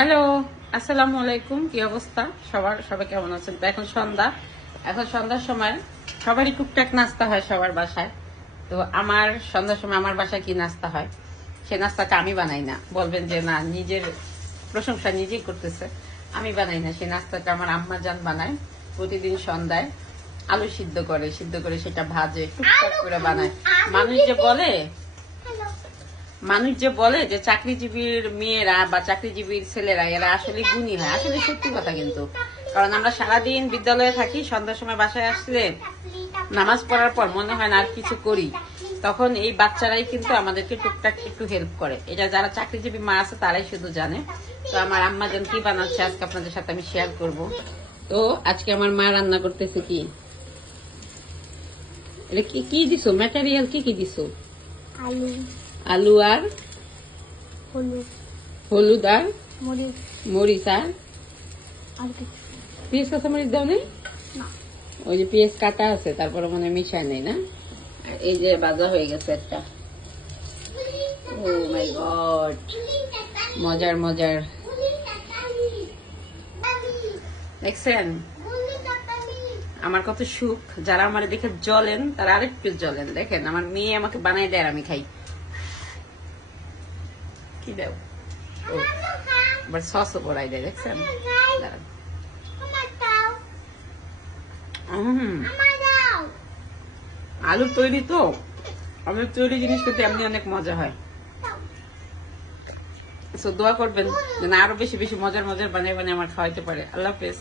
Hello, আসসালামু আলাইকুম। কি অবস্থা সবাই কেমন আছেন? তো এখন সন্ধ্যার সময় সবারই টুকটাক নাস্তা হয় সবার বাসায়। তো আমার সন্ধ্যার সময় আমার বাসায় কি নাস্তা হয়, সে নাস্তাটা আমি বানাই না। বলবেন যে না, নিজের প্রশংসা নিজেই করতেছে। আমি বানাই না, সেই নাস্তাটা আমার আম্মা জান বানায় প্রতিদিন সন্ধ্যায়। আলু সিদ্ধ করে সেটা ভাজে, টুকটাক করে বানায়। মানুষ যে বলে যে চাকরিজীবীর মেয়েরা বা চাকরিজীবীর ছেলেরা এরা আসলে গুণী হয়, আসলে সত্যি কথা। কিন্তু কারণ আমরা সারাদিন বিদ্যালয়ে থাকি, সন্ধ্যার সময় বাসায় আসলে নামাজ পড়ার পর মনে হয় না আর কিছু করি, তখন এই বাচ্চারাই কিন্তু আমাদেরকে টুকটাক একটু হেল্প করে। এটা যারা চাকরিজীবী মা আছে তারাই শুধু জানে। তো আমার আম্মা জান কি বানাচ্ছে আজকে আপনাদের সাথে আমি শেয়ার করব। তো আজকে আমার মা রান্না করতেছে কি, এটা কি দিছো, ম্যাটেরিয়াল কি দিছো? আলু আর হলুদ আর মরিচ আর পেঁয়াজ কাঁচা মরিচ দাও নেই? ওই যে পেঁয়াজ কাটা আছে, তারপরে মনে মিশায় নেই না। এই যে ভাজা হয়ে গেছে একটা। ও মাই গড, মজার দেখছেন আমার কত সুখ। যারা আমার দেখে জ্বলেন তারা আরেকটু জ্বলেন। দেখেন আমার মেয়ে আমাকে বানাই দেয় আর আমি খাই। কি দেও, আবার সসও পড়াই দেয়, দেখছেন? আলুর তৈরি তো, আলুর তৈরি জিনিস কিন্তু এমনি অনেক মজা হয়। দোয়া করবেন যেন আরো বেশি বেশি মজার বানিয়ে আমার খাওয়াইতে পারে। আল্লাহ হাফেজ।